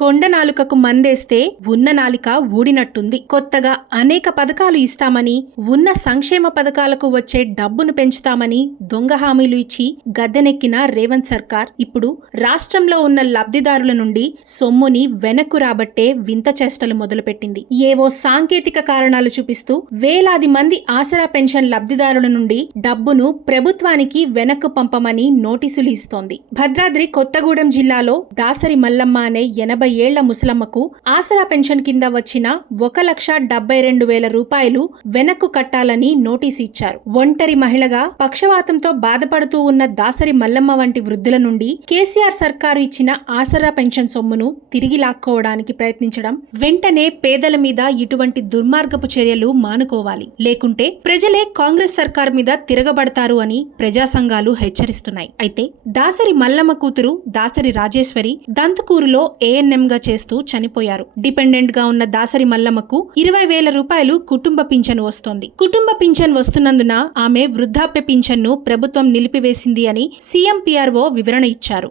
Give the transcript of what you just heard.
కొండ నాలుకకు మందేస్తే ఉన్న నాలిక ఊడినట్టుంది. కొత్తగా అనేక పథకాలు ఇస్తామని ఉన్న సంక్షేమ పథకాలకు వచ్చే డబ్బును పెంచుతామని దొంగ హామీలు ఇచ్చి గద్దెనెక్కిన రేవంత్ సర్కార్. ఇప్పుడు రాష్ట్రంలో ఉన్న లబ్ధిదారుల నుండి సొమ్ముని వెనక్కు రాబట్టే వింత చేష్టలు మొదలుపెట్టింది. ఏవో సాంకేతిక కారణాలు చూపిస్తూ వేలాది మంది ఆసరా పెన్షన్ లబ్ధిదారుల నుండి డబ్బును ప్రభుత్వానికి వెనక్కు పంపమని నోటీసులు ఇస్తోంది. భద్రాద్రి కొత్తగూడెం జిల్లాలో దాసరి మల్లమ్మ అనే ఎనభై ఏళ్ళ ముసలమ్మకు ఆసరా పెన్షన్ కింద వచ్చిన ఒక లక్ష డెబ్బై రెండు వేల రూపాయలు వెనక్కు కట్టాలని నోటీసు ఇచ్చారు. ఒంటరి మహిళగా పక్షవాతంతో బాధపడుతూ ఉన్న దాసరి మల్లమ్మ వంటి వృద్ధుల నుండి కేసీఆర్ సర్కారు ఇచ్చిన ఆసరా పెన్షన్ సొమ్మును తిరిగి లాక్కోవడానికి ప్రయత్నించడం వెంటనే పేదల మీద ఇటువంటి దుర్మార్గపు చర్యలు మానుకోవాలి. లేకుంటే ప్రజలే కాంగ్రెస్ సర్కారు మీద తిరగబడతారు అని ప్రజా సంఘాలు హెచ్చరిస్తున్నాయి. అయితే దాసరి మల్లమ్మ కూతురు దాసరి రాజేశ్వరి దంతకూరులో ఏఎన్ఎం గా చేస్తూ చనిపోయారు. డిపెండెంట్గా ఉన్న దాసరి మల్లమ్మకు ఇరవై వేల రూపాయలు కుటుంబ పింఛన్ వస్తోంది. కుటుంబ పింఛన్ వస్తున్నందున ఆమె వృద్ధాప్య పింఛన్ను ప్రభుత్వం నిలిపివేసింది అని సీఎంపిఆర్ఓ వివరణ ఇచ్చారు.